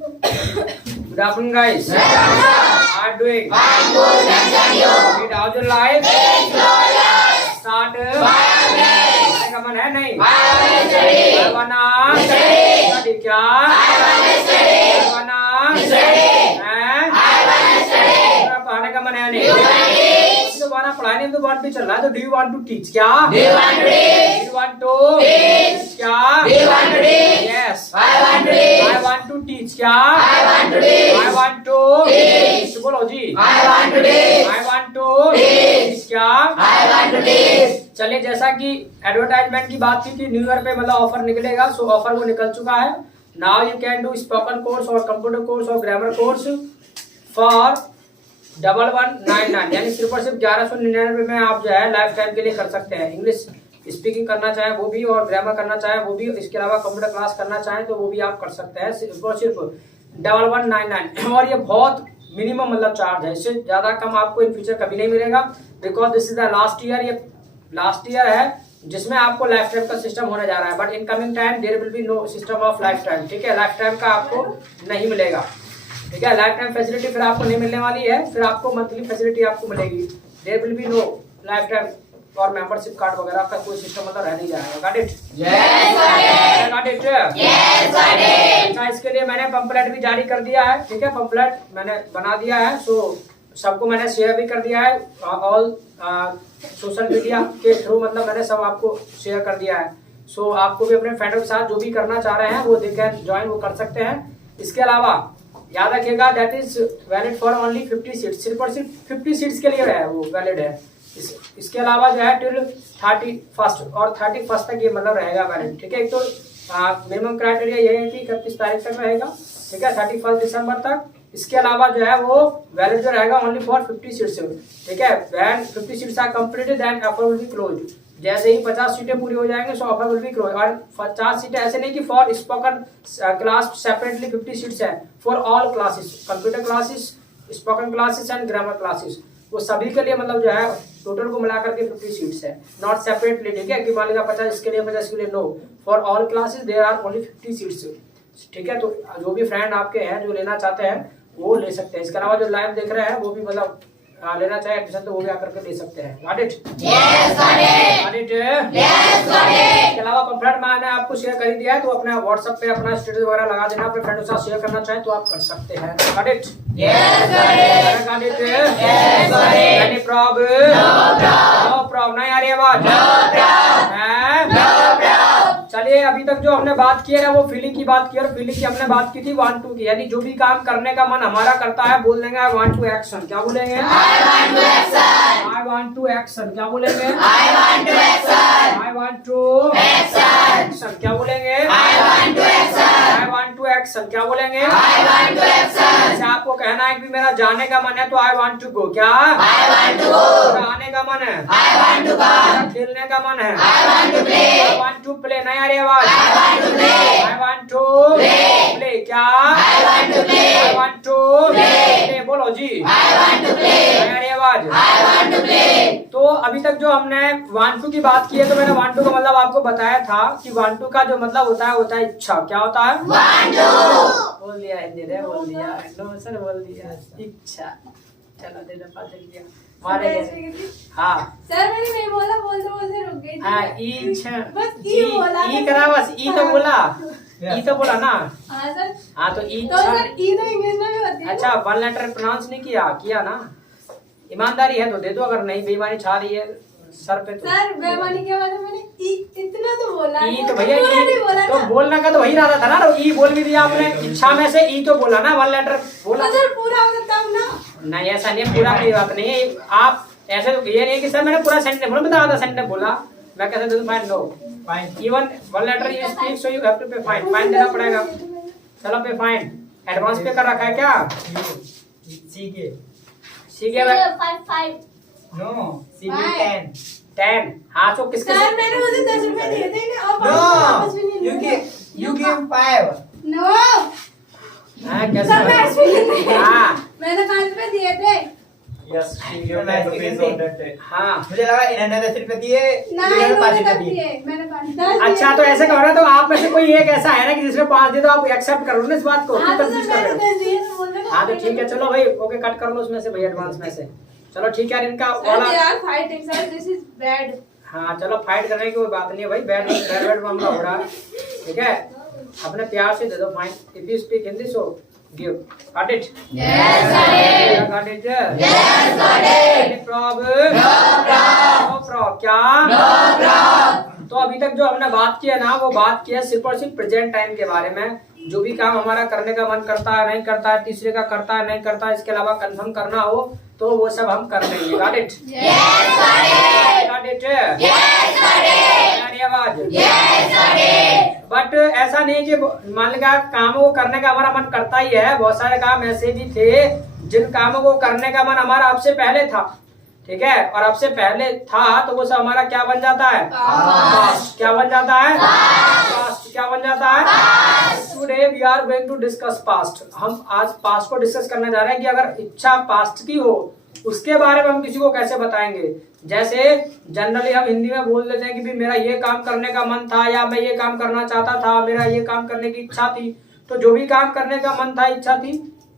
Good afternoon, guys. How are doing? I'm good. It how's your life? Start. का मन है नहीं? I wanna study क्या? I wanna पढ़ाने का मन है नहीं? तो वाना पढ़ाने में तो बात भी चल रहा है, तो do you want to teach क्या? Do you want to teach? Do you want to teach क्या? Do you want to teach? Yes. I want to teach. I want to teach क्या? I want to teach. I want to teach. बोलो जी. I want to teach. I want to teach क्या? I want to teach. चलिए, जैसा कि advertisement की बात थी कि न्यू ईयर पे मतलब ऑफर निकलेगा, सो ऑफर वो निकल चुका है। Now you can do spoken course और कंप्यूटर कोर्स और ग्रामर कोर्स फॉर 1199, यानी सिर्फ और सिर्फ 1199 में आप जो है लाइफ टाइम के लिए कर सकते हैं। इंग्लिश स्पीकिंग करना चाहें वो भी, और ग्रामर करना चाहें वो भी, इसके अलावा कंप्यूटर क्लास करना चाहें तो वो भी आप कर सकते हैं, सिर्फ और सिर्फ 1199। और ये बहुत मिनिमम मतलब चार्ज है, इससे ज्यादा कम आपको इन फ्यूचर कभी नहीं मिलेगा, because this is the last year. ये लास्ट ईयर है जिसमें आपको लाइफ टाइम का सिस्टम होने जा रहा है, but in coming time there will be no system of life time. ठीक है, लाइफ टाइम का आपको नहीं मिलेगा। ठीक है, लाइफ टाइम फैसिलिटी फिर आपको नहीं मिलने वाली है, फिर आपको मंथली फैसिलिटी आपको मिलेगी। There will be no life time और मेंबरशिप कार्ड वगैरह का कोई सिस्टम मतलब रह नहीं जाएगा। Got it? Yes got it. Yes got it. अच्छा, इसके लिए मैंने पंपलेट भी जारी कर दिया है। ठीक है, पंपलेट मैंने बना दिया है, सो सबको मैंने शेयर भी कर दिया है, ऑल सोशल मीडिया के थ्रू मतलब मैंने सब आपको शेयर कर दिया है। सो आपको भी अपने फ्रेंडों के साथ जो भी करना चाह रहे हैं वो दे कैन ज्वाइन, वो कर सकते हैं। इसके अलावा याद रखिएगा that is valid for only 50 seats, सिर्फ और सिर्फ 50 सीट्स के लिए है वो वैलिड है। इसके अलावा जो है टिल 31 और 31 तक ये मतलब रहेगा वैलिड। ठीक है, एक तो मिनिमम क्राइटेरिया ये है कि 31 तारीख तक रहेगा। ठीक है, 31 दिसंबर तक। इसके अलावा जो है वो वैलिड जो रहेगा ओनली फॉर 50 सीट्स। ठीक है, when 50 seats are completed then offer will be closed. जैसे ही 50 सीटें पूरी हो जाएंगे so offer will be close. और 50 सीटें ऐसे नहीं कि for spoken class separately 50 seats है, for all classes, computer classes, spoken classes and grammar classes, वो सभी के लिए मतलब जो है टोटल को मिलाकर के 50 सीट्स है, नॉट सेपरेटली। ठीक है, कि मान लीजिए 50 इसके लिए 50 के लिए, no, for all classes there are only 50 seats. ठीक है, तो जो भी फ्रेंड आपके हैं जो लेना चाहते हैं वो ले सकते हैं। इसके अलावा जो लाइव देख रहे हैं वो भी मतलब लेना चाहे एडमिशन तो वो भी आकर के ले सकते हैं। Got it? Yes got it. Got it? Yes got it. इसके अलावा पंपलेट मैंने आपको शेयर कर दिया है, तो अपना व्हाट्सएप पे अपना स्टेटस वगैरह लगा देना, अपने फ्रेंडों के साथ शेयर करना चाहे तो आप कर सकते हैं। Got it? Yes got it. Got it? Yes got it. Any problem? No problem. No problem. नहीं आ रही आवाज? No problem. है? No problem. चलिए, अभी तक जो हमने बात की है वो फीलिंग की बात की, और फीलिंग की हमने बात की थी 1 2 की, यानी जो भी काम करने का मन हमारा करता है बोल देंगे आई वांट टू एक्शन। क्या बोलेंगे? I want to action. I want to action. क्या बोलेंगे? I want to action. I want to action. क्या बोलेंगे? I want to action. I want to action. क्या बोलेंगे? I want to action. जैसे आपको कहना है कि मेरा जाने का मन है तो आई वांट टू गो। क्या? I want to go. आने का मन है? I want to come. खेलने का मन है? I want to play. I want to play. नहीं आ रही आवाज? I want to play. I want to play. क्या? I want to play. I want to play. बोलो जी। I want to play. नहीं आ रही आवाज? I want to play. तो अभी तक जो हमने want to की बात की है, तो मैंने want to का मतलब आपको बताया था कि want to का जो मतलब होता है इच्छा। क्या होता है? want to। बोल दिया हिंदी रे, बोल दिया नो सर, बोल दिया इच्छा। चलो दे दो पास दिया मारे। हाँ सर, मैंने नहीं बोला, बोलते रुक गई। हाँ, इच्छा बस ई बोला। ई करा, बस ई तो बोला, ई तो बोला ना। हाँ सर। हाँ तो तो इच्छा। सर ई तो इंग्लिश में भी होती है। अच्छा, 1 लेटर प्रोनाउंस नहीं किया ना। ईमानदारी है तो दे दो, अगर नहीं बेईमानी छा रही है सर पे तो। सर बेईमानी के बाद मैंने ई इतना तो बोला। ई तो भैया पूरा नहीं बोला तो ना। बोलना का तो वही इरादा था ना, ई बोल भी दिया आपने। इच्छा में से ई तो बोला ना, 1 लेटर बोला। तो सर पूरा होता तब ना। नहीं, ऐसा नहीं, पूरा की बात नहीं है। आप ऐसे तो ये नहीं है कि सर मैंने पूरा सेंटेंस बोला, बता आधा सेंटेंस बोला, मैं कैसे दूं fine? No fine, even 1 letter you speak so you have to pay fine. Fine देना पड़ेगा। चलो पे फाइन, एडवांस पे कर रखा है क्या? सीखे 5 नो सीखे 10। हाँ, तो किसके? सर मैंने उसे 10 रुपए दिए थे ना, अब नो वापस भी नहीं यू लिए। गिव 5 नो हाँ, कैसे? सर मैं एक्सपीरियंस नहीं। हाँ, मैंने 5 रुपए दिए थे। Yes, she gave 10 rupees on that day. हाँ मुझे लगा इन्होंने 10 रुपए दिए, ना इन्होंने 5 इन्होंने रुपए तब दिए। दिए मैंने 10 अच्छा तो ऐसे करो ना, तो आप में से कोई एक ऐसा है ना कि जिसने 5 दिए, तो आप एक्सेप्ट करो ना इस बात को। हाँ क्यों तो कंफ्यूज सर कर रहे मैंने हो? 10 दिए तो बोल रहे हाँ तो ठीक है, चलो भाई ओके, कट कर लो उसमें से भाई, एडवांस में से। चलो ठीक है यार, इनका वाला यार fighting sir this is bad. हाँ चलो, फाइट करने की कोई बात नहीं है भाई, बैड बैड बैड मामला हो रहा है, ठीक है। अपने प्यार से दे दो fine. If you speak Hindi so give. Got it? Yes sir. Got it? Yes got it. Any problem? No problem. क्या? No problem. तो अभी तक जो हमने बात किया ना, वो बात किया सिर्फ और सिर्फ प्रेजेंट टाइम के बारे में। जो भी काम हमारा करने का मन करता है, नहीं करता है, तीसरे का करता है, नहीं करता है, इसके अलावा कंफर्म करना हो तो वो सब हम कर लेंगे। Got it? Yes got it. Got it? Yes got it. मेरी आवाज? Yes got it. बट ऐसा नहीं कि मान लिया कामों को करने का हमारा मन करता ही है, बहुत सारे काम ऐसे भी थे जिन कामों को करने का मन हमारा अब से पहले था, ठीक है। और अब से पहले था तो वो सब हमारा क्या बन जाता है? पास्ट। क्या बन जाता है? पास्ट। क्या बन जाता है? Today we are going to discuss past. हम आज पास्ट को डिस्कस करने जा रहे हैं कि अगर इच्छा पास्ट की हो उसके बारे में हम किसी को कैसे बताएंगे। जैसे जनरली हम हिंदी में बोल देते हैं कि भी मेरा ये काम करने का मन था, या मैं ये काम करना चाहता था, मेरा ये काम करने की इच्छा थी। तो जो भी काम करने का मन था, इच्छा थी,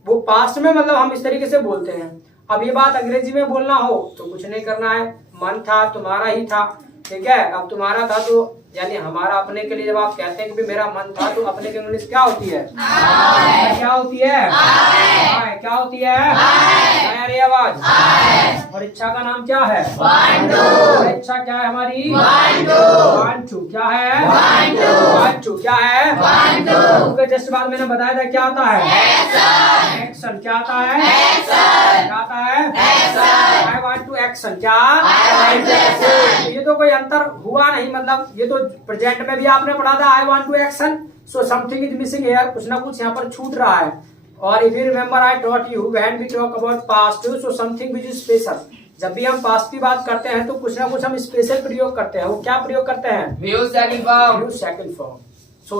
वो पास्ट में मतलब हम इस तरीके से बोलते हैं। अब ये बात अंग्रेजी में बोलना हो तो कुछ नहीं करना है, मन था, तुम्हारा ही था, ठीक है। अब तुम्हारा था तो यानी हमारा अपने के लिए जब आप कहते हैं कि भी मेरा मन था, तो अपने की इंग्लिश क्या होती है? क्या होती है? क्या होती है? अरे आवाज। और इच्छा का नाम क्या है? इच्छा क्या है हमारी? Want to. क्या है? Want to. क्या है? उसके जस्ट बाद मैंने बताया था क्या होता है? एक्शन। क्या आता है? क्या आता है? I want to action. क्या? ये तो कोई अंतर हुआ नहीं, मतलब ये तो प्रेजेंट में भी आपने पढ़ा था I want to action, so something is missing here, कुछ ना कुछ यहाँ पर छूट रहा है। और if you remember I taught you when we talk about past, so something which is special. जब भी हम पास्ट की बात करते हैं तो कुछ ना कुछ हम स्पेशल प्रयोग करते हैं। वो क्या प्रयोग करते हैं? Use second form. Use second form. So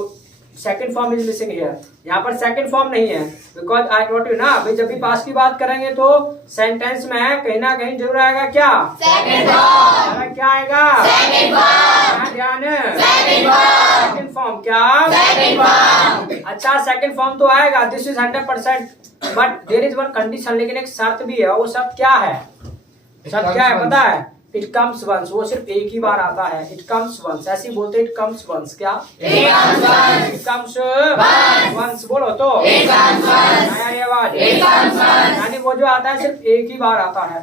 second form is missing here. यहाँ पर सेकंड फॉर्म नहीं है, बिकॉज आई टॉट यू ना, भाई जब भी पास्ट की बात करेंगे तो सेंटेंस में कहीं ना कहीं जरूर आएगा क्या? Second form. क्या आएगा? Second form. ध्यान। Second form. Second form. क्या? Second form. अच्छा सेकंड फॉर्म तो आएगा, this is 100%, but there is one condition. लेकिन एक शर्त भी है। वो शर्त क्या है? शर्त क्या है पता है? It comes once. वो सिर्फ एक ही बार आता है। इट कम्स वंस, ऐसे ही बोलते, इट कम्स वंस। क्या? It comes once. बोलो तो यार ये आवाज। यानी वो जो आता है सिर्फ एक ही बार आता है।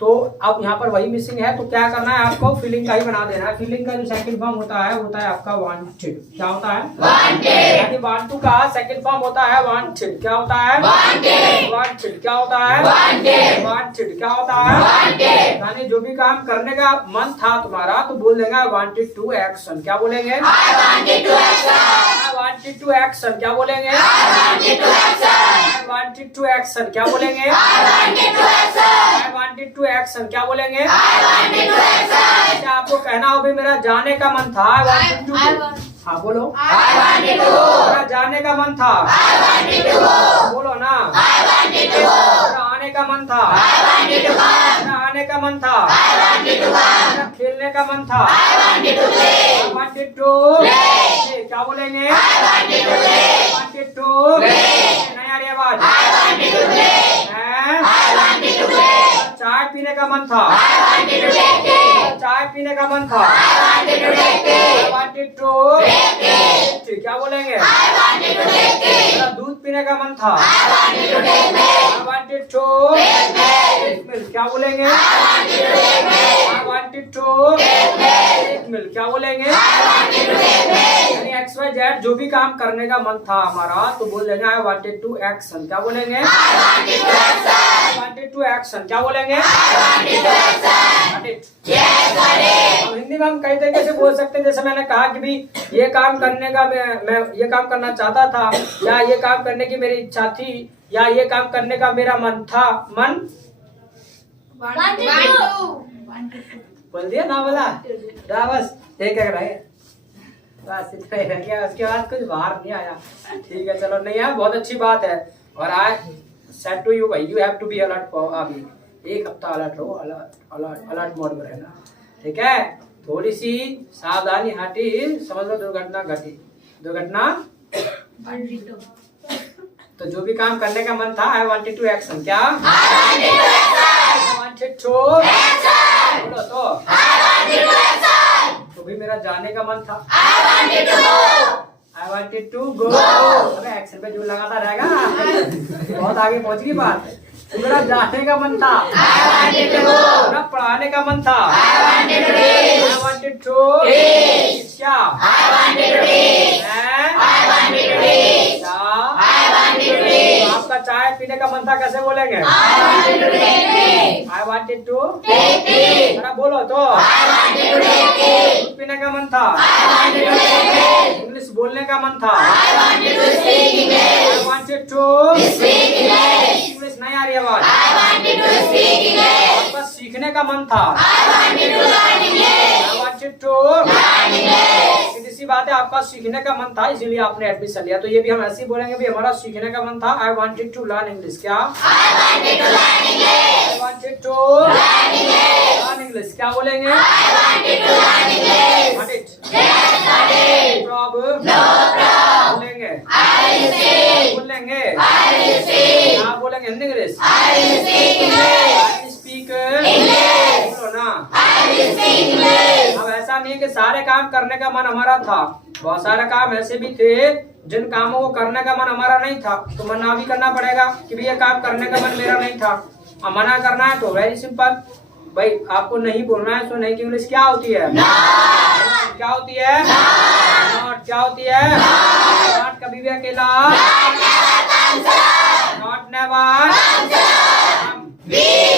तो अब यहाँ पर वही मिसिंग है, तो क्या करना है आपको? फीलिंग का ही बना देना है। फीलिंग का जो सेकंड फॉर्म होता है आपका वांटेड। क्या होता है? यानी वांट टू का सेकंड फॉर्म होता है वांटेड। क्या होता है? वांटेड। क्या होता है? वांटेड। क्या होता है? यानी जो भी काम करने का मन था तुम्हारा, तो बोल देंगे आई वांटेड टू एक्शन। क्या बोलेंगे? I wanted to action. क्या बोलेंगे? I wanted to action. क्या बोलेंगे? I wanted to action. क्या बोलेंगे? अच्छा आपको कहना हो भी मेरा जाने का मन था, आई वांटेड टू। हाँ बोलो। मेरा जाने का मन था। बोलो ना। मेरा आने का मन था। मेरा आने का मन था। मेरा खेलने का मन था। I wanted to. क्या बोलेंगे? I wanted to. नया आवाज। चाय पीने का मन था। चाय पीने का मन था। I wanted to क्या बोलेंगे? मेरा दूध पीने का मन था। I wanted to milk। क्या बोलेंगे? I wanted to milk। क्या बोलेंगे? यानी XYZ जो भी काम करने का मन था हमारा, तो बोल देंगे I wanted to action। क्या बोलेंगे? I wanted to action। क्या बोलेंगे? अब हिंदी में हम कई तरीके से बोल सकते हैं। जैसे मैंने कहा कि भी ये काम करने का मैं ये काम करना चाहता था, या ये काम करने की मेरी इच्छा थी, या ये काम करने का मेरा मन था। मन बोल दिया ना? बोला बस ठीक है। बस इतना ही रह गया, उसके बाद कुछ बाहर नहीं आया। ठीक है चलो, नहीं यार बहुत अच्छी बात है। और आई सेड टू यू भाई, you have to be alert for अभी। एक हफ्ता अलर्ट रहो, अलर्ट मोड में रहना, ठीक है। थोड़ी सी सावधानी हटी, समझ लो दुर्घटना घटी, दुर्घटना। तो जो भी काम करने का मन था, आई वांटेड टू एक्शन, क्या आई वांटेड टू बोलो तो भी मेरा जाने का मन था, आई वांटेड टू गो। अबे एक्शन पे जो लगाता रहेगा बहुत आगे पहुंच गई बात। तो मेरा जाने का मन था, मेरा पढ़ाने का मन था, आई वांटेड टू क्या आपका चाय पीने का मन था, कैसे बोलेंगे? आई वांटेड टू अरे बोलो तो। दूध पीने का मन था, इंग्लिश बोलने का मन था, आई वांटेड टू इंग्लिश नहीं आ रही आवाज, आपका सीखने का मन था, आई वांटेड टू सीधी सी बात है, आपका सीखने का मन था इसीलिए आपने एडमिशन लिया। तो ये भी हम ऐसे ही बोलेंगे भी हमारा सीखने का मन था, I wanted to learn English, क्या I wanted to learn English, क्या बोलेंगे? बोलेंगे बोलेंगे क्या बोलेंगे हिंदी इंग्लिश? स्पीक बोलो ना। अब ऐसा नहीं कि सारे काम करने का मन हमारा था, बहुत सारे काम ऐसे भी थे जिन कामों को करने का मन हमारा नहीं था, तो मना भी करना पड़ेगा कि भी ये काम करने का मन मेरा नहीं था। अब मना करना है तो वेरी सिंपल, भाई आपको नहीं बोलना है, तो नहीं की इंग्लिश क्या होती है? क्या होती है? नॉट। क्या होती है? नॉट कभी भी अकेला, नॉट नेवर,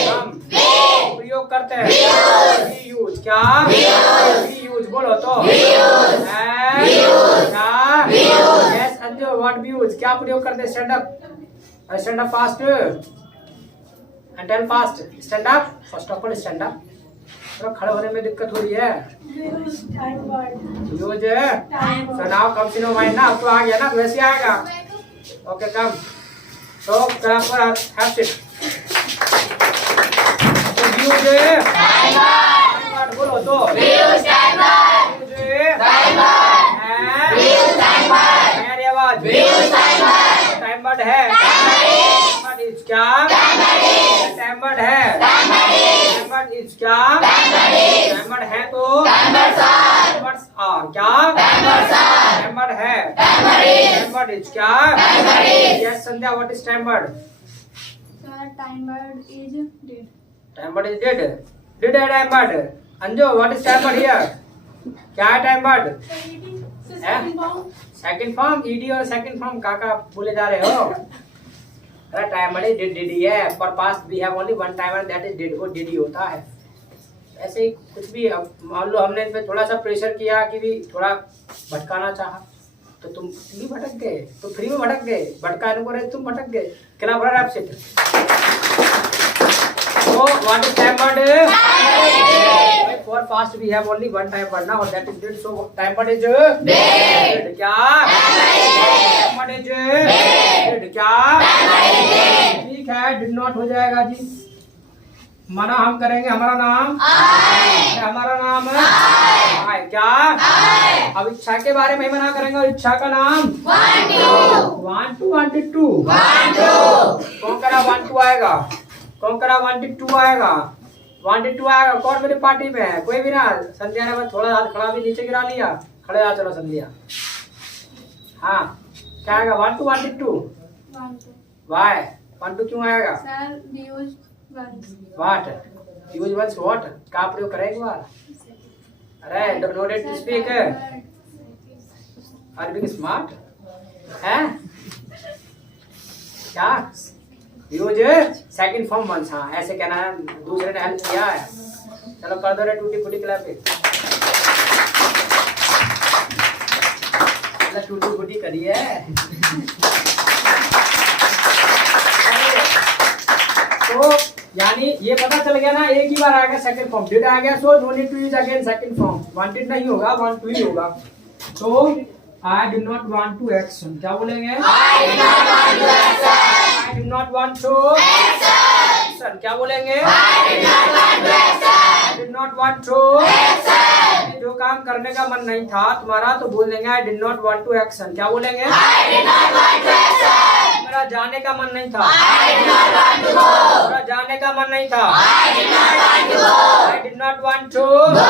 हम प्रयोग करते हैं, वी यूज, क्या वी यूज बोलो तो, क्या yes Anju what we use, क्या प्रयोग करते हैं? Stand up fast and tell fast, stand up, first of all stand up. तो खड़े होने में दिक्कत हो रही है, use so now comes in mind ना, अब तो आ गया ना, वैसे आएगा। Okay come, so clap for have sit, so use time बोलो तो use time मेरी आवाज टाइम बर्ड है, बट इज क्या टाइम बर्ड है, टाइम बर्ड इज क्या टाइम बर्ड है, तो बर्ड्स आर क्या टाइम बर्ड है, टाइम बर्ड इज क्या yes Sandhya what is time bird? Sir, time bird is dead. Time bird is dead, dead है time bird. Anju what is time bird here? क्या है time bird? Second form, E D second form काका बोले जा रहे हो? अरे time bird is dead, dead ही है, पर past we have only one time and that is dead, वो डेड ही होता है। ऐसे ही कुछ भी, अब मान लो हमने इन पे थोड़ा सा प्रेशर किया कि भी थोड़ा भटकाना चाहा, तो तुम भी भटक गए, तो फ्री में भटक गए, भटकाने को रहे तुम भटक गए, क्या बड़ा रैप सेट। So what is time bird? For fast we have only one time bird now, that is dead. So time bird is dead. क्या? Time bird is dead. क्या? ठीक है, did not हो जाएगा जी। मना हम करेंगे, हमारा नाम हमारा नाम आए, क्या अब इच्छा के बारे में मना करेंगे, और इच्छा का नाम want to कौन करा want to आएगा, कौन करा wanted to आएगा, wanted to आएगा। कौन मेरी पार्टी में है? कोई भी ना। संध्या ने बस थोड़ा हाथ खड़ा भी नीचे गिरा लिया, खड़े आ चलो संध्या। हाँ क्या आएगा? want to wanted to why want to क्यों आएगा? Sir, we used once. What? Use once what? का प्रयोग करें एक बार? अरे no need to speak है? Are you being smart? हैं? क्या? यूज सेकंड फॉर्म वंस, हाँ ऐसे कहना है, दूसरे ने हेल्प किया है। चलो कर दो रे टूटी फूटी क्लैप, टूटी फूटी करी है। तो यानी ये पता चल गया ना, एक ही बार आ गया सेकंड फॉर्म, डिड आ गया, so no need to use again second form. Wanted नहीं होगा, वांट टू ही होगा। तो I do not want to action, क्या बोलेंगे? I do not want to action क्या बोलेंगे? I did not want to action. I did not want to Action. जो काम करने का मन नहीं था तुम्हारा तो बोल देंगे I did not want to action क्या बोलेंगे? I did not want to action. मेरा जाने का मन नहीं था I did not want to go. मेरा जाने का मन नहीं था I did not want to go. I did not want to Go.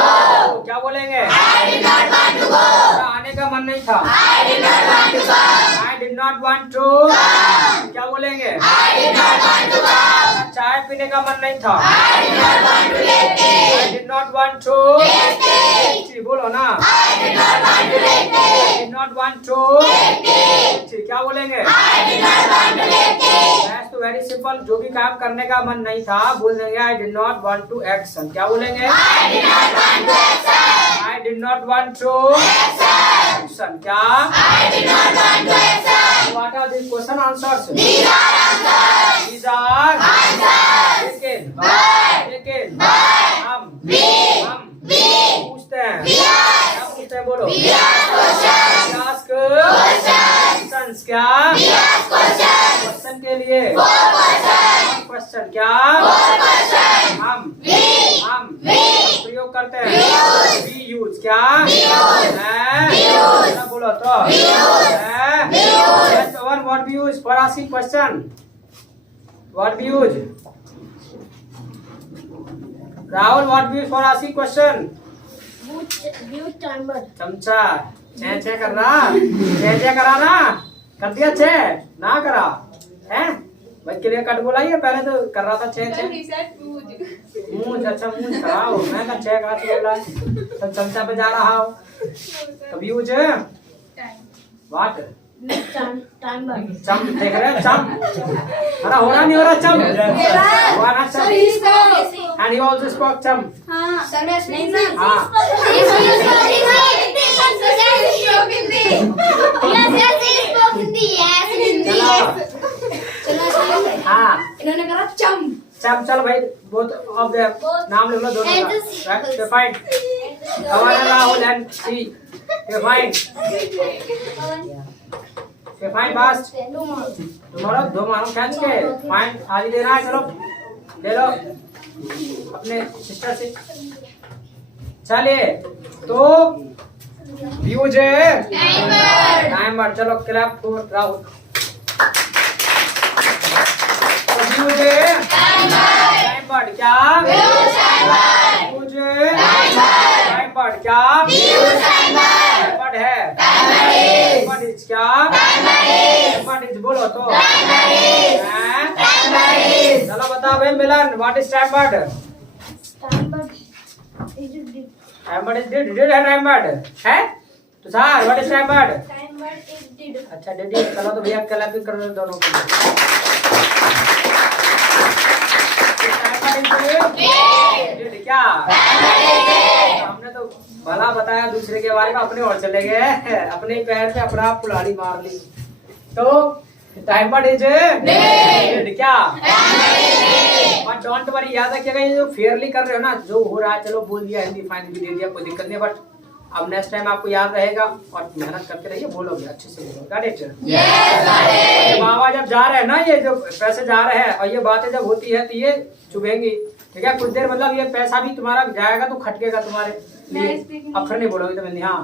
क्या बोलेंगे? I did not want to go. मेरा आने का मन नहीं था I did not want to come. I did not want to Come. क्या बोलेंगे? I did not want to come. चाय पीने का मन नहीं था I did not want to take I it. did not want to Take it. जी बोलो ना I did not want to take I it. did not want to Take it. जी क्या बोलेंगे? I did not want to take it. That's तो very simple जो भी काम करने का मन नहीं था बोल देंगे I did not want to action क्या बोलेंगे? I did not want to action. I did not want to Action. action क्या? I did not want to action. What are these question answers? These are answers. These are Answers. लेकिन But. लेकिन But. हम We. पूछते हैं We ask. क्या पूछते हैं बोलो We ask questions. We ask Questions. questions क्या? We ask questions. क्वेश्चन के लिए For questions. क्वेश्चन क्या? For questions. हम We. प्रयोग करते हैं We use. We use क्या? We use. हैं? We use. क्या बोलो तो We use. हैं? We use. Just one what we use for asking question. What we use? Rahul, what we use for asking question? चमचा छे छे कर रहा छे करा ना कर दिया छे ना करा हैं भाई के लिए कट बोला ये पहले तो कर रहा था छे छे मुंह अच्छा मुंह कराओ मैं का छे करा बोला तो चमचा पे जा रहा हो कभी यूज व्हाट चम देख रहे हैं चम अरे हो रहा नहीं हो रहा चम हुआ ना चम and he also spoke chum इन्होंने करा चम चम चलो भाई both of them नाम लिख लो दोनों का right they find Kawana Rahul and C they find they find fast तुम्हारा दो मानो खींच के फाइन आज दे रहा है चलो ले लो अपने सिस्टर से चलिए तो व्यूज टाइम वर्ड चलो clap for Rahul views time word क्या व्यूज टाइम वर्ड क्या टाइम वर्ड है टाइम वर्ड इज क्या टाइम वर्ड इज बोलो तो चलो बताओ भाई मिलन what is time word time word is did है टाइम वर्ड है तो sir what is time word अच्छा डिड चलो तो भैया क्लैपिंग कर दो दोनों के लिए डिड क्या हमने तो भला बताया दूसरे के बारे में अपने और चले गए अपने पैर पे अपना कुल्हाड़ी मार ली तो टाइम वर्ड इज डिड क्या बट डोंट वरी याद रखिएगा ये जो फेयरली कर रहे हो ना जो हो रहा है चलो बोल दिया हिंदी फाइन भी दे दिया कोई दिक्कत नहीं बट अब नेक्स्ट टाइम आपको याद रहेगा और मेहनत करते रहिए बोलोगे अच्छे से बोलोगे बाबा जब जा रहे हैं ना ये जो पैसे जा रहे हैं और ये बातें जब होती है तो ये चुभेंगी ठीक है कुछ देर मतलब ये पैसा भी तुम्हारा जाएगा तो खटकेगा तुम्हारे लिए अब फिर नहीं बोलोगे तो मैं हाँ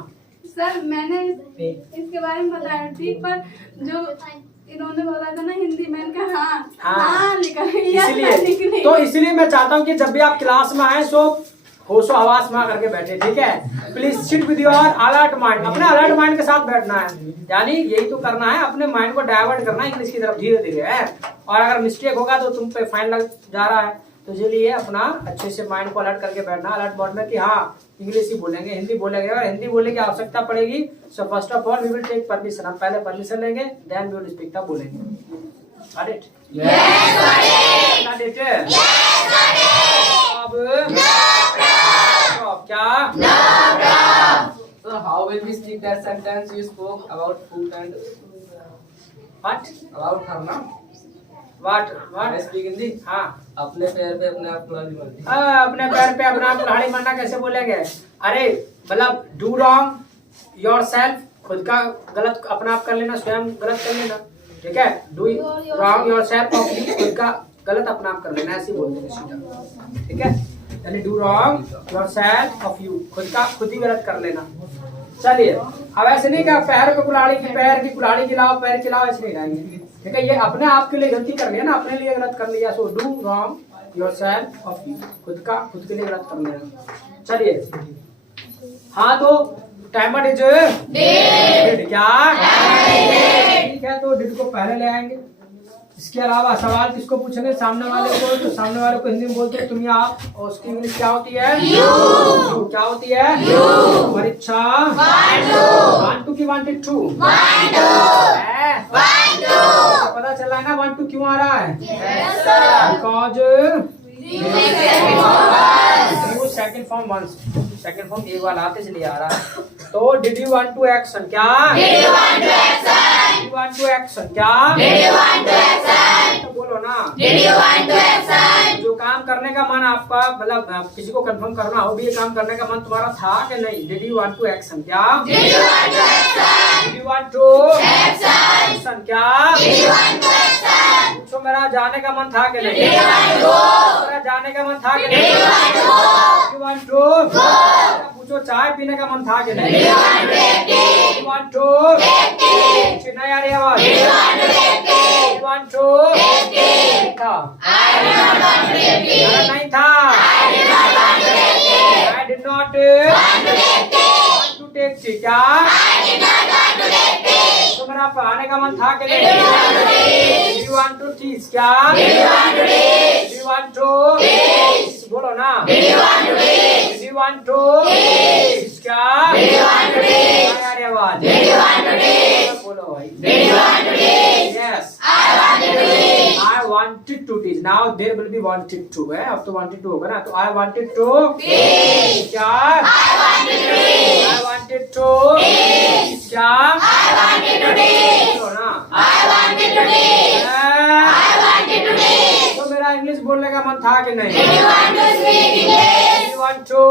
सर मैंने इसके बारे में बताया ठीक पर जो इन्होंने बोला था ना हिंदी में इनका हाँ निकल इसलिए तो इसलिए मैं चाहता हूँ कि जब भी आप क्लास में आए सो होशो हवास में करके बैठे ठीक है please sit with your alert mind अपने अलर्ट माइंड के साथ बैठना है यानी यही तो करना है अपने माइंड को डाइवर्ट करना है इंग्लिश की तरफ धीरे धीरे है और अगर मिस्टेक होगा तो तुम पे फाइन लग जा रहा है तो इसलिए अपना अच्छे से माइंड को अलर्ट करके बैठना अलर्ट मोड में कि हाँ इंग्लिश ही बोलेंगे हिंदी बोलेंगे अगर हिंदी बोलने की आवश्यकता पड़ेगी so first of all we will take permission हम पहले परमिशन लेंगे then we will speak the बोलेंगे Got it? Yes, got it. Got it? Yes, got it. अब No problem. अब क्या No problem. So how will we speak that sentence you spoke about food and what about खाना? what I what speak Hindi. हाँ अपने पैर पे अपने आप कुल्हाड़ी मारनी. अपने पैर पे अपना कुल्हाड़ी मारना कैसे बोलेंगे अरे मतलब डू रॉन्ग योर सेल्फ खुद का गलत अपना आप कर लेना स्वयं गलत कर लेना ठीक है डू रॉन्ग योर सेल्फ खुद का गलत अपना आप कर लेना, ऐसे बोलते हैं सीधा, ठीक है। यानी do wrong yourself of you, खुद का खुद ही गलत कर लेना। चलिए अब ऐसे नहीं कहा पैर पे कुल्हाड़ी की, पैर की कुल्हाड़ी खिलाओ, पैर खिलाओ, ऐसे नहीं गाएंगे, ठीक है। ये अपने आप के लिए गलती कर लिया ना, अपने लिए गलत कर लिया, so do wrong yourself of you, खुद का खुद के लिए गलत कर लेना। चलिए हाँ, तो टाइमर इज डिड, क्या ठीक है, तो डिड को पहले ले आएंगे। इसके अलावा सवाल किसको पूछेंगे, सामने वाले को, तो सामने वाले को हिंदी में बोलते हैं तुम या आप, और उसकी इंग्लिश क्या होती है, यू, क्या होती है, यू। परीक्षा वांट टू की वांटेड टू, पता चला है ना 1 2 क्यों आ रहा है, because second form once, second form एक बार आते इसलिए आ रहा है। तो did you want to action, क्या did you want to action, क्या did you want to action, तो बोलो ना did you want to action. जो काम करने का मन आपका, मतलब किसी को कंफर्म करना हो भी ये काम करने का मन तुम्हारा था कि नहीं, did you want to action, क्या did you want to action, did you want to action, क्या did you want to action. पूछो मेरा जाने का मन था कि नहीं, मेरा जाने का मन था कि नहीं, डिड यू वांट टू, पूछो चाय पीने का मन था कि नहीं, डिड यू वांट टू, नहीं आ रही आवाज, डिड यू वांट टू, था नहीं था, I did not want to take tea, क्या तो मेरा पढ़ाने का मन था कि नहीं, did you want to teach, क्या डिड यू वांट टू, बोलो ना डिड यू वांट टू, क्या अरे आवाज, बोलो भाई, yes I wanted to teach, now there will be wanted to है, अब तो wanted to होगा ना, तो I wanted to teach, क्या I wanted to teach, क्या I wanted to teach, बोलो ना I wanted to teach, I wanted to teach। तो मेरा इंग्लिश बोलने का मन था कि नहीं, did you want to speak English, did you want to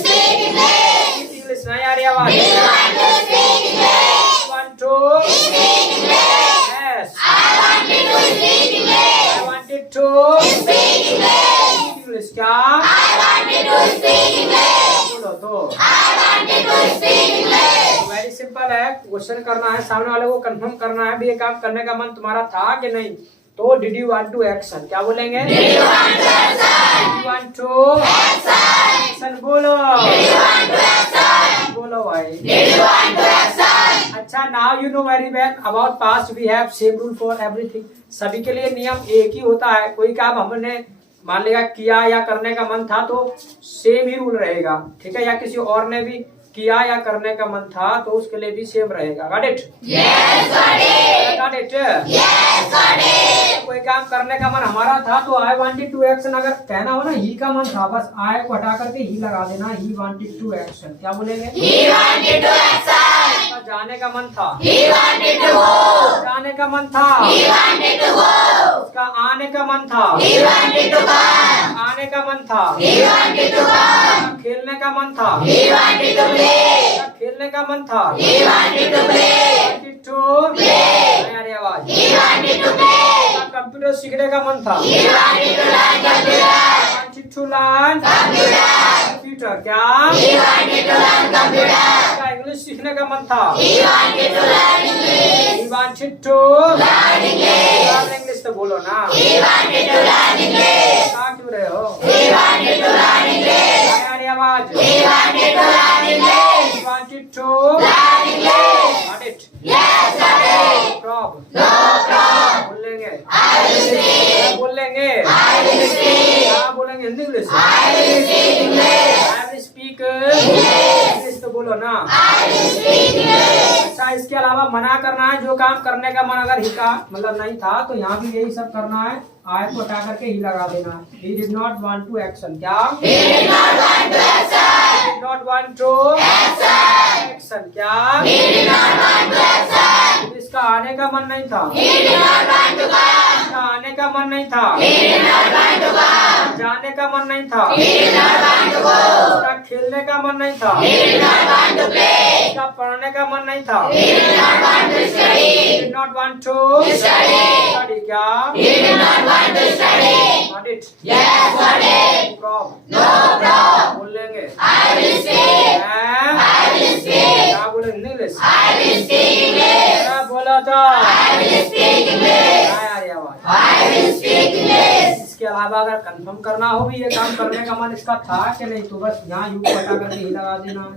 speak English, English नहीं आ रही आवाज, did you want to speak English, did you want to speak English, yes I wanted to speak English, I wanted to speak English, English, क्या I wanted to speak English, बोलो तो I wanted to speak English। Very simple है, question करना है, सामने वाले को confirm करना है भी ये काम करने का मन तुम्हारा था कि नहीं, तो did you want to action, क्या बोलेंगे, did you want to action, did you want to action, बोलो did you want to action, बोलो भाई did you want to action. अच्छा, now you know very well about past we have same rule for everything, सभी के लिए नियम एक ही होता है। कोई काम हमने मान लिया किया या करने का मन था तो सेम ही रूल रहेगा, ठीक है, या किसी और ने भी किया या करने का मन था तो उसके लिए भी सेम रहेगा। Got it? Yes got it. Got it? Yes got it. कोई काम करने का मन हमारा था तो आई वांटेड टू एक्शन, अगर कहना हो ना ही का मन था, बस आई को हटा करके ही लगा देना, ही वांटेड टू एक्शन। क्या बोलेंगे? He wanted to action. जाने का मन था, ही वांटेड टू गो। जाने का मन था, ही वांटेड टू गो। उसका आने का मन था, ही वांटेड टू कम। आने का मन था, ही वांटेड टू कम। खेलने का मन था, ही वांटेड टू प्ले। खेलने का मन था, he wanted to play। wanted to play। अरे आवाज, he wanted to play। Computer सीखने का मन था, he wanted to learn computer। wanted to learn computer। क्या? he wanted to learn computer। English सीखने का मन था, he wanted to learn English। he wanted to learn English। learn English तो बोलो ना, he wanted to learn English। कहाँ क्यों रहे हो? he wanted to learn English। अरे आवाज, he wanted to learn English। he wanted to learn English। got it? yes got it। Problem? no problem। बोलेंगे I will speak। बोलेंगे I will speak। क्या बोलेंगे Hindi English? I will speak English। I will speak English तो बोलो ना, I will speak English। अच्छा, इसके अलावा मना करना है, जो काम करने का मन अगर ही का मतलब नहीं था तो यहाँ भी यही सब करना है, आई को हटा करके ही लगा देना। He did not want to action। क्या? He did not want to action। He did not want to action। Action। क्या? He did not want to action। इसका आने का मन नहीं था, He did not want to come। इसका आने का मन नहीं था, He did not want to come। जाने का मन नहीं था, He did not want to go। इसका खेलने का मन नहीं था, He did not want to play। इसका पढ़ने का मन नहीं था, He did not want to study। He did not want to study। क्या? He did not want to study. Got it? Yes, got it. From. No problem. बोल लेंगे. I will speak. I will speak. क्या बोले English? I will speak English. क्या बोला था? I will speak English. क्या यार ये आवाज? I will speak English. इसके अलावा अगर कंफर्म करना हो भी ये काम करने का मन इसका था कि नहीं तो बस यहाँ यू पता करके ही लगा देना है.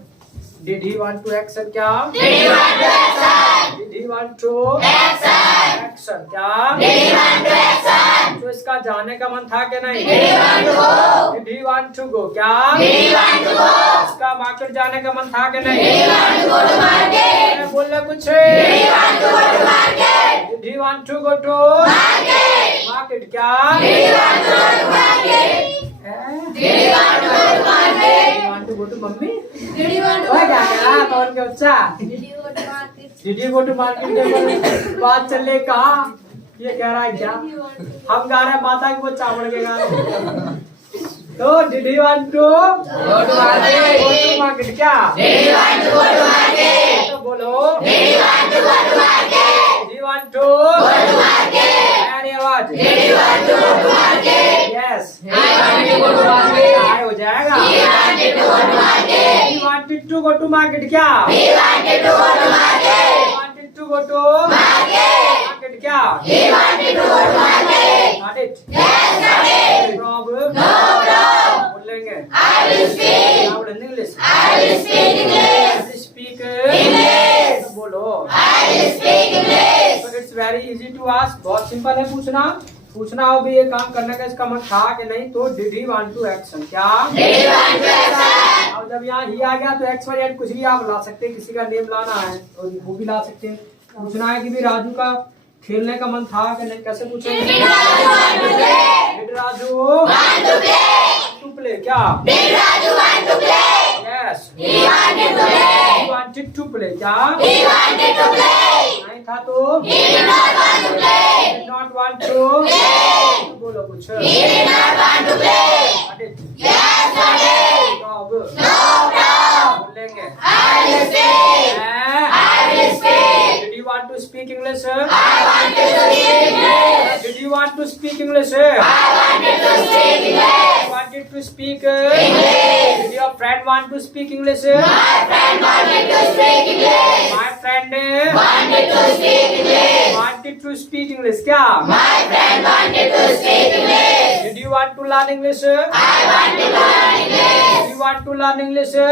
Did he want to action क्या? Did he want to action? Did he want to Action. action क्या? Did he want to action? तो इसका जाने का मन था कि नहीं? Did he want to go? Did he want to go क्या? Did he want to go? इसका मार्केट जाने का मन था कि Did he नहीं? want to go to market? अरे बोलना कुछ. Did he want to go to market? Did he want to go to Market. market क्या? Did he want to go to market? Did he want to go to market? Want to go to mummy? Did you want to ओए क्या कह रहा कौन के बच्चा? Did you go to market? Did you go to market table? बात चल रही कहा? ये कह रहा है क्या? Did you want to- हम गा रहे हैं माता की वो चावड़ के गा रहे हैं. तो did he want to Go to market. go to market क्या? Did he want to go to market? तो बोलो. Did he want to go to market? Did he want to Go to market. अरे आवाज. Did he want to go to market? Yes. He wanted to go to market. हाय हो जाएगा. He wanted to go to market. He wanted to go to market क्या? He wanted to go to market. He wanted to go to Market. market क्या? He wanted to go to market. Got it? Yes, got it. Problem? No problem. बोलेंगे. I will speak. Now in English. I will speak English. Please speak English. तो बोलो. I will speak English. So it's very easy to ask. बहुत simple है पूछना. पूछना हो भी ये काम करने का इसका मन था कि नहीं तो did he want to action क्या? Did he want to action? अब जब यहाँ ही आ गया तो एक्स वाई जेड कुछ भी आप ला सकते हैं. किसी का नेम लाना है और वो भी ला सकते हैं. पूछना है कि भी राजू का खेलने का मन था कि नहीं. कैसे पूछेंगे? Did Raju want to play? Did Raju Want to play? to play क्या? Did Raju want to play? Yes. He wanted to He play. wanted to play क्या? He wanted to play. नहीं था तो He did not want to play. did not want to Play. बोलो कुछ. He did not want to play. Got it? Yes, got it. Job. No problem. बोलेंगे. I will speak. I will speak. Did you want to speak English? I wanted to speak English. Did you want to speak English? I wanted to speak English. Wanted to speak English. Did your friend want to speak English? My friend wanted to speak English. My friend Wanted to speak English. wanted to speak English क्या? My friend wanted to speak English. Did you want to learn English? I wanted to learn English. Did you want to learn English? I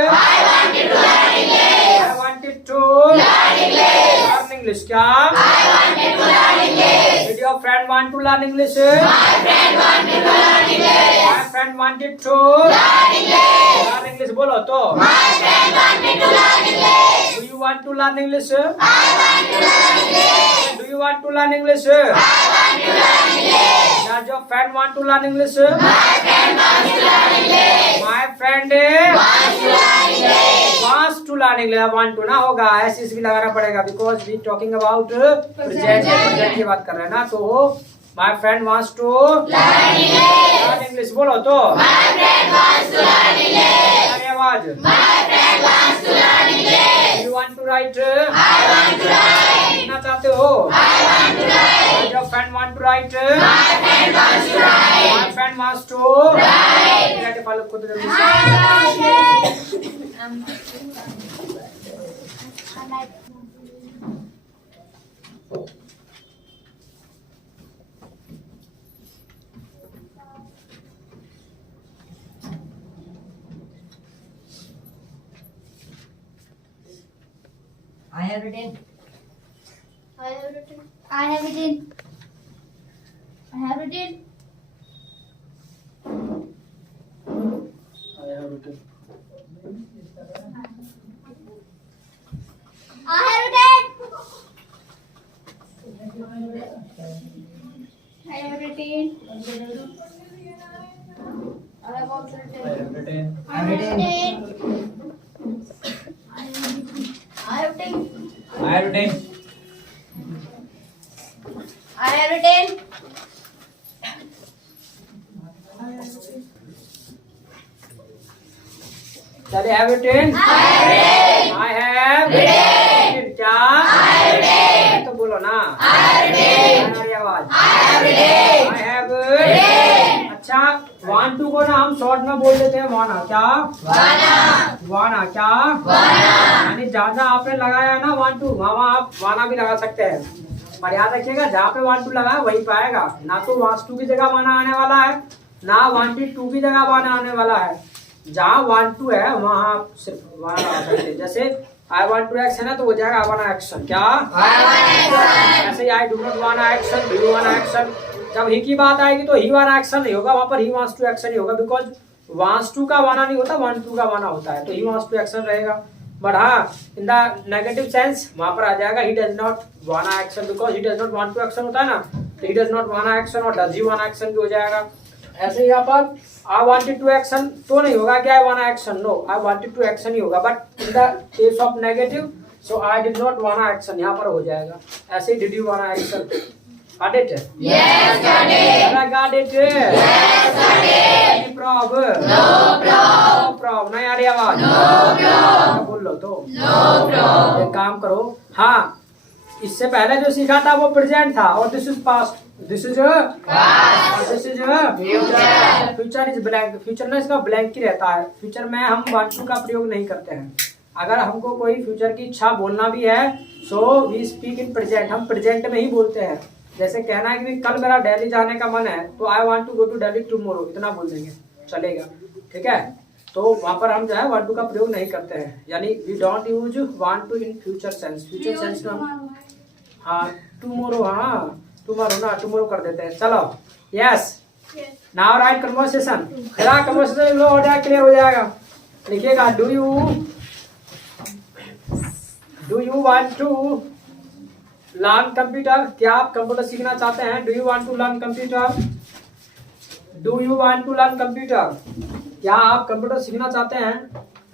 wanted to learn English. I wanted to Learn English. learn English क्या? I wanted to learn English. Did your friend want to learn English? My friend wanted to learn English. My friend wanted to Learn English. learn English बोलो तो. My friend wanted to learn English. Do you want to learn English? I want to learn English. Do you want to learn English? I want to learn English. Does your friend want to learn English? My friend wants to learn English. My friend Wants to learn English. wants to learn English. Want to ना होगा S भी लगाना पड़ेगा because we talking about present की बात कर रहे हैं ना तो my friend wants to Learn English. learn English बोलो तो. My friend wants to learn English. अरे आवाज. My friend wants to learn English. You want to write? I want to write. लिखना चाहते हो? I want to write. Does your friend want to write? My friend wants to write. My friend wants to Write. ठीक है follow खुद जल्दी से. I have written. I have written. I have written. I have written. I have written. I have written. I have written. I have also written. I have written. I have written. I have written. I have written. I have written. Shall I have written? I have written. I have written. क्या? I have written. तो बोलो ना. I have written. हमारी आवाज. I have to को ना हम short में बोल देते हैं वाना। क्या? वाना। क्या? यानी जहाँ जहाँ आपने लगाया है ना 1 2, वहाँ आप वाना भी लगा सकते हैं। पर याद रखिएगा जहाँ पे 1 2 लगा है वहीं पाएगा, ना तो वांट्स टू की जगह वाना आने वाला है, ना वांटेड टू की जगह वाना आने वाला है। जहाँ 1 2 है वहाँ आप सिर्फ वाना लगा सकते हैं। जैसे I want to action है तो हो जाएगा I want action। क्या? ऐसे ही I do not want action, do you want action। जब ही की बात आएगी तो ही वाना एक्शन नहीं होगा, वहां पर ही वांट्स टू एक्शन ही होगा, बिकॉज वांट्स टू का वाना नहीं होता, वांट टू का वाना होता है, तो ही वांट्स टू एक्शन रहेगा। बट हाँ, इन द नेगेटिव सेंस वहां पर आ जाएगा he does not wanna action, because he does not want to action होता है ना, तो he does not wanna action और डज ही वाना एक्शन भी हो जाएगा। ऐसे यहाँ पर आई वांटेड टू एक्शन तो नहीं होगा कि I wanna action, no, I wanted to action ही होगा। But in the case of negative so I did not wanna action यहाँ पर हो जाएगा। ऐसे ही did you wanna action. Got it? Yes, got it. I got it. Yes, got it. Any problem? No problem. No problem. नहीं आ रही आवाज? No problem. बोल लो तो। No problem. एक काम करो, हाँ, इससे पहले जो सीखा था वो प्रेजेंट था और this is past, this is Past. This is Future. Future is blank. Future में इसका ब्लैंक ही रहता है। फ्यूचर में हम वांट टू का प्रयोग नहीं करते हैं। अगर हमको कोई फ्यूचर की इच्छा बोलना भी है so we speak in present, हम प्रेजेंट में ही बोलते हैं। जैसे कहना है कि कल मेरा दिल्ली जाने का मन है तो I want to go to Delhi tomorrow, इतना बोल देंगे चलेगा, ठीक है। तो वहां पर हम जो है वांट टू का प्रयोग नहीं करते हैं, यानी we don't use want to in future sense. Future sense में हम हाँ टुमारो, हाँ टुमारो ना टुमारो कर देते हैं। चलो यस, नाउ राइट कन्वर्सेशन। मेरा कन्वर्सेशन हो जाएगा, क्लियर हो जाएगा। लिखिएगा do you want to learn computer. क्या आप कंप्यूटर सीखना चाहते हैं? Do you want to learn computer? Do you want to learn computer? क्या आप कंप्यूटर सीखना चाहते हैं?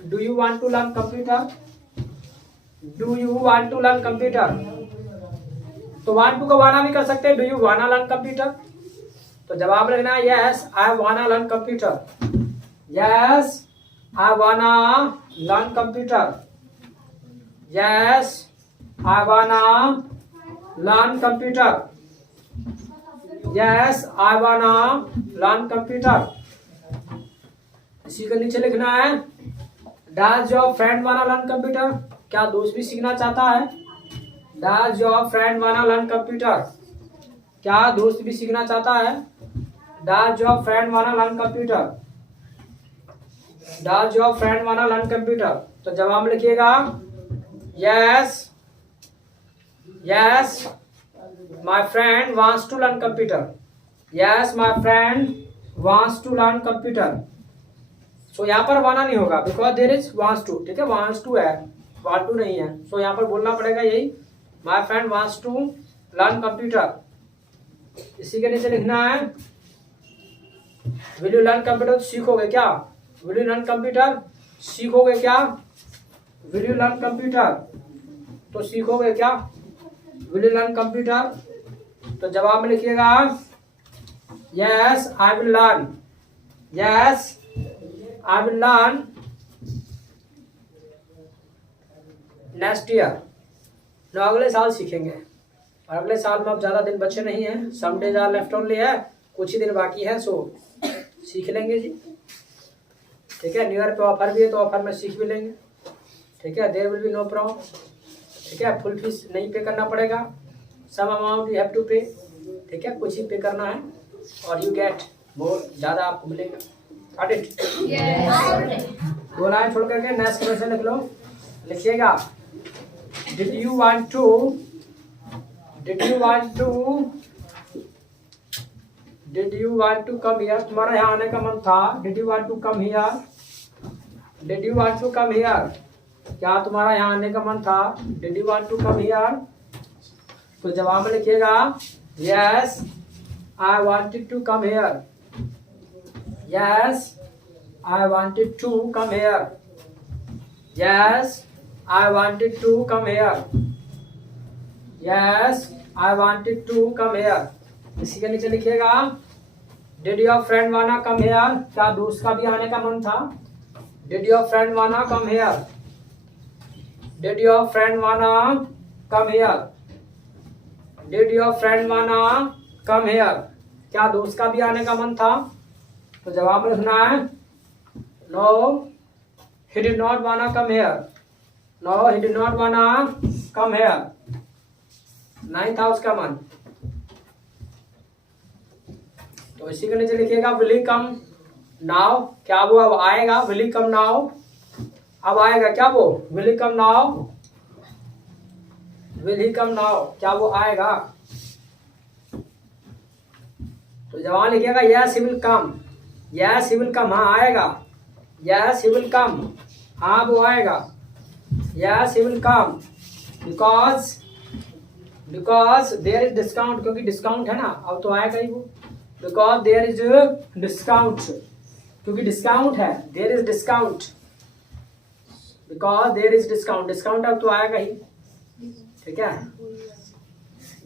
Do you want to learn computer? Do you want to learn computer? तो वांट टू को वाना भी कर सकते हैं, डू यू वाना लर्न कंप्यूटर? तो जवाब लिखना है यस आई वाना लर्न कंप्यूटर। यस आई वाना लर्न कंप्यूटर। यस आई वाना learn computer. Yes, I wanna learn computer. इसी के नीचे लिखना है Does your friend wanna learn computer? क्या दोस्त भी सीखना चाहता है? Does your friend wanna learn computer? क्या दोस्त भी सीखना चाहता है? Does your friend wanna learn computer? Does your friend wanna learn computer? तो जवाब लिखिएगा Yes. Yes, my friend wants to learn computer. Yes, my friend wants to learn computer. So यहाँ पर वाना नहीं होगा because there is wants to, ठीक है, wants to है, want to नहीं है। So यहाँ पर बोलना पड़ेगा यही my friend wants to learn computer। इसी के नीचे लिखना है will you learn computer? सीखोगे क्या? Will you learn computer? सीखोगे क्या? Will you learn computer? तो सीखोगे क्या? Will you learn computer? तो जवाब में लिखिएगा Yes, I will learn. Yes, I will learn next year. तो अगले साल सीखेंगे, और अगले साल में अब ज़्यादा दिन बचे नहीं हैं, some days are left only है, कुछ ही दिन बाकी है, सो सीख लेंगे जी, ठीक है। न्यू ईयर पे ऑफर भी है तो ऑफर में सीख भी लेंगे, ठीक है। There will be no problem, ठीक है। फुल फीस नहीं पे करना पड़ेगा, some amount you have to pay, ठीक है, कुछ ही पे करना है और यू गेट बहुत ज़्यादा आपको मिलेगा। Got it? दो लाइन छोड़ करके नेक्स्ट क्वेश्चन लिख लो। लिखिएगा did you want to come here? तुम्हारा यहाँ आने का मन था, did you want to come here? Did you want to come here? क्या तुम्हारा यहाँ आने का मन था? Did you want to come here? तो जवाब में लिखिएगा yes I wanted to come here. Yes I wanted to come here. Yes I wanted to come here. Yes I wanted to come here. इसी के नीचे लिखिएगा डिड योर फ्रेंड वाना कम here? क्या दोस्त का भी आने का मन था? डिड योर फ्रेंड वाना come here? Did your friend wanna come here? Did your friend wanna come here? क्या दोस्त का भी आने का मन था? तो जवाब में लिखना है no he did not wanna come here. No, he did not wanna come here. 9th house का मन। तो इसी के नीचे लिखिएगा will he come now। क्या वो अब आएगा? will he come now? अब आएगा क्या वो? will he come now? will he come now? क्या वो आएगा? तो जवाब लिखिएगा yes he will come। yes he will come, हाँ आएगा। yes he will come, हाँ वो आएगा। yes he will come because there is discount, क्योंकि डिस्काउंट है ना, अब तो आएगा ही वो। because there is discount, क्योंकि डिस्काउंट है, there is discount, because there is discount, discount अब तो आएगा ही। ठीक है,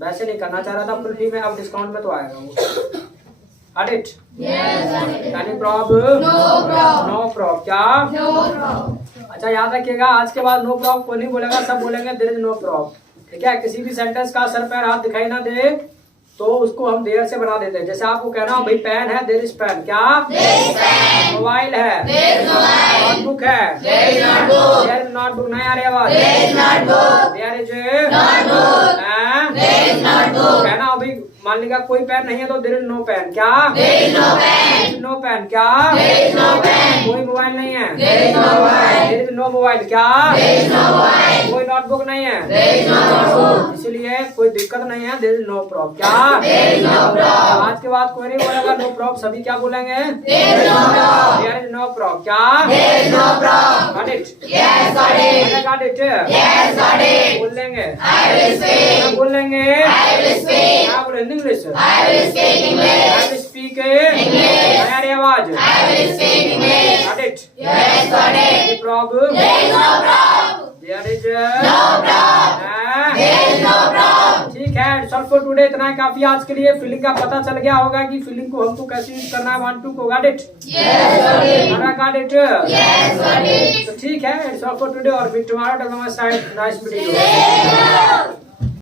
वैसे नहीं करना चाह रहा था फुल में, अब डिस्काउंट में तो आएगा वो। Got it? Yes, got it. Any problem? No problem. No problem। क्या? No problem. अच्छा याद रखिएगा, आज के बाद नो प्रॉब्लम कोई नहीं बोलेगा, सब बोलेंगे देयर इज नो प्रॉब्लम। ठीक है, किसी भी सेंटेंस का सर पैर हाथ दिखाई ना दे तो उसको हम देयर से बना देते हैं। जैसे आपको कहना हो भाई पेन है, देयर इज पेन। क्या? मोबाइल है, नोटबुक है, देयर इज नोटबुक। नहीं आ रही आवाज? देयर इज कहना हो भाई मान लीजिए कोई पेन नहीं है तो देयर इज नो पेन। क्या? No pen. क्या? कोई मोबाइल नहीं है, देयर इज नो मोबाइल। क्या? कोई नोटबुक नहीं है, इसलिए कोई दिक्कत नहीं है, देयर इज नो प्रॉब्लम। क्या? आज के बाद कोई नहीं बोलेगा नो प्रॉब्लम, सभी क्या बोलेंगे? There is no problem. क्या? Got it? Got it? बोल लेंगे, क्या बोल लेंगे? क्या बोले English? I will speak English। आ रही आवाज? Got it? Any problem? There is ठीक है, सॉल्व फॉर टुडे इतना है काफी आज के लिए। फीलिंग का पता चल गया होगा कि फीलिंग को हमको कैसे यूज करना है। 1 2 को गॉट इट? Got it? तो ठीक है, सॉल्व फॉर टुडे और भी टुमारो। Nice video.